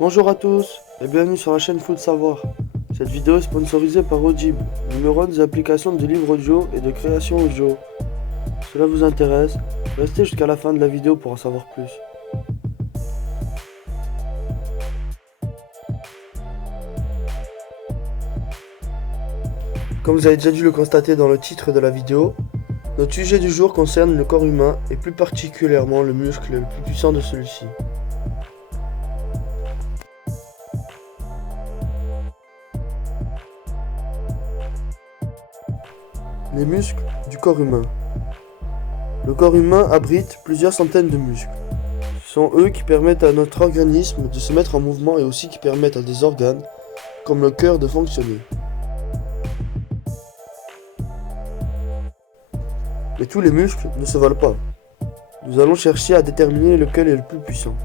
Bonjour à tous et bienvenue sur la chaîne Food Savoir. Cette vidéo est sponsorisée par Audible, numéro 1 des applications de livres audio et de création audio. Si cela vous intéresse, restez jusqu'à la fin de la vidéo pour en savoir plus. Comme vous avez déjà dû le constater dans le titre de la vidéo, notre sujet du jour concerne le corps humain et plus particulièrement le muscle le plus puissant de celui-ci. Les muscles du corps humain. Le corps humain abrite plusieurs centaines de muscles. Ce sont eux qui permettent à notre organisme de se mettre en mouvement et aussi qui permettent à des organes, comme le cœur, de fonctionner. Mais tous les muscles ne se valent pas. Nous allons chercher à déterminer lequel est le plus puissant.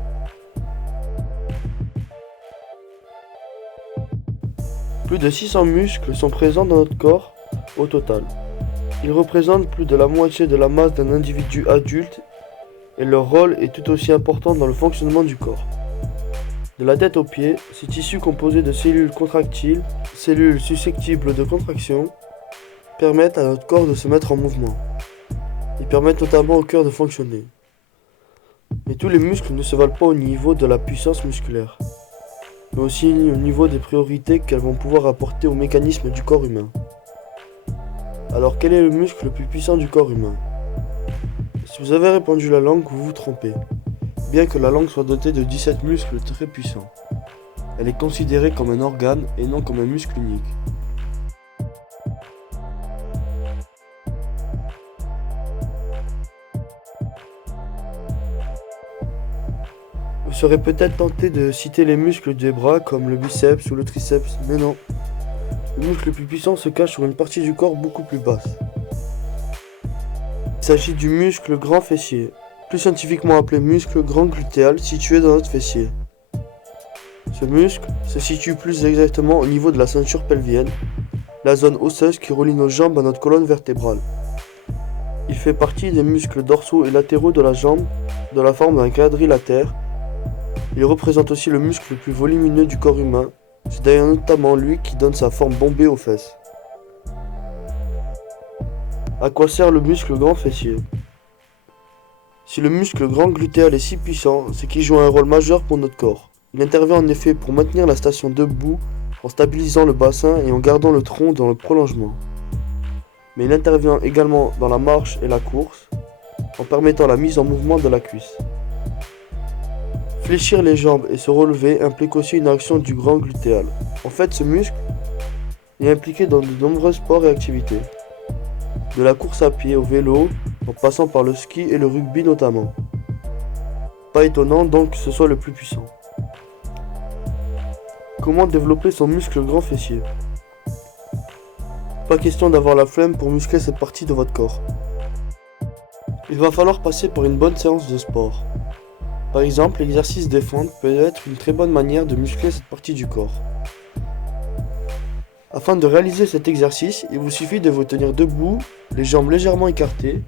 Plus de 600 muscles sont présents dans notre corps au total. Ils représentent plus de la moitié de la masse d'un individu adulte et leur rôle est tout aussi important dans le fonctionnement du corps. De la tête aux pieds, ces tissus composés de cellules contractiles, cellules susceptibles de contraction, permettent à notre corps de se mettre en mouvement. Ils permettent notamment au cœur de fonctionner. Mais tous les muscles ne se valent pas au niveau de la puissance musculaire, mais aussi au niveau des priorités qu'elles vont pouvoir apporter au mécanisme du corps humain. Alors quel est le muscle le plus puissant du corps humain? Si vous avez répondu la langue, vous vous trompez. Bien que la langue soit dotée de 17 muscles très puissants, elle est considérée comme un organe et non comme un muscle unique. Vous serez peut-être tenté de citer les muscles des bras comme le biceps ou le triceps, mais non. Le muscle le plus puissant se cache sur une partie du corps beaucoup plus basse. Il s'agit du muscle grand fessier, plus scientifiquement appelé muscle grand glutéal, situé dans notre fessier. Ce muscle se situe plus exactement au niveau de la ceinture pelvienne, la zone osseuse qui relie nos jambes à notre colonne vertébrale. Il fait partie des muscles dorsaux et latéraux de la jambe, de la forme d'un quadrilatère. Il représente aussi le muscle le plus volumineux du corps humain. C'est d'ailleurs notamment lui qui donne sa forme bombée aux fesses. À quoi sert le muscle grand fessier? Si le muscle grand glutéal est si puissant, c'est qu'il joue un rôle majeur pour notre corps. Il intervient en effet pour maintenir la station debout, en stabilisant le bassin et en gardant le tronc dans le prolongement. Mais il intervient également dans la marche et la course, en permettant la mise en mouvement de la cuisse. Fléchir les jambes et se relever implique aussi une action du grand glutéal. En fait, ce muscle est impliqué dans de nombreux sports et activités. De la course à pied au vélo, en passant par le ski et le rugby notamment. Pas étonnant donc que ce soit le plus puissant. Comment développer son muscle grand fessier? Pas question d'avoir la flemme pour muscler cette partie de votre corps. Il va falloir passer par une bonne séance de sport. Par exemple, l'exercice des fentes peut être une très bonne manière de muscler cette partie du corps. Afin de réaliser cet exercice, il vous suffit de vous tenir debout, les jambes légèrement écartées.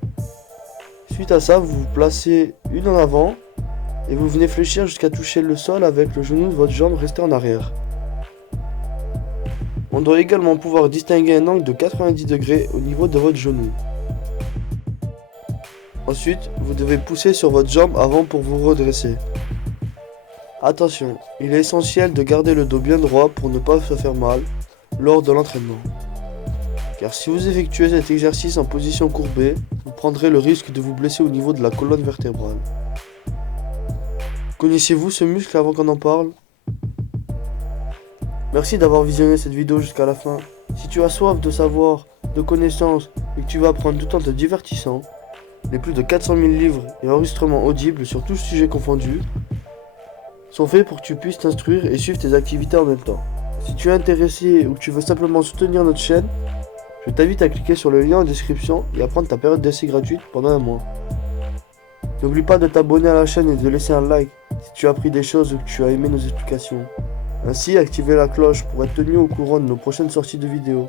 Suite à ça, vous vous placez une en avant et vous venez fléchir jusqu'à toucher le sol avec le genou de votre jambe resté en arrière. On doit également pouvoir distinguer un angle de 90 degrés au niveau de votre genou. Ensuite, vous devez pousser sur votre jambe avant pour vous redresser. Attention, il est essentiel de garder le dos bien droit pour ne pas se faire mal lors de l'entraînement. Car si vous effectuez cet exercice en position courbée, vous prendrez le risque de vous blesser au niveau de la colonne vertébrale. Connaissez-vous ce muscle avant qu'on en parle? Merci d'avoir visionné cette vidéo jusqu'à la fin. Si tu as soif de savoir, de connaissances et que tu vas apprendre tout en te divertissant, les plus de 400 000 livres et enregistrements audibles sur tous sujets confondus sont faits pour que tu puisses t'instruire et suivre tes activités en même temps. Si tu es intéressé ou que tu veux simplement soutenir notre chaîne, je t'invite à cliquer sur le lien en description et à prendre ta période d'essai gratuite pendant un mois. N'oublie pas de t'abonner à la chaîne et de laisser un like si tu as appris des choses ou que tu as aimé nos explications. Ainsi, activez la cloche pour être tenu au courant de nos prochaines sorties de vidéos.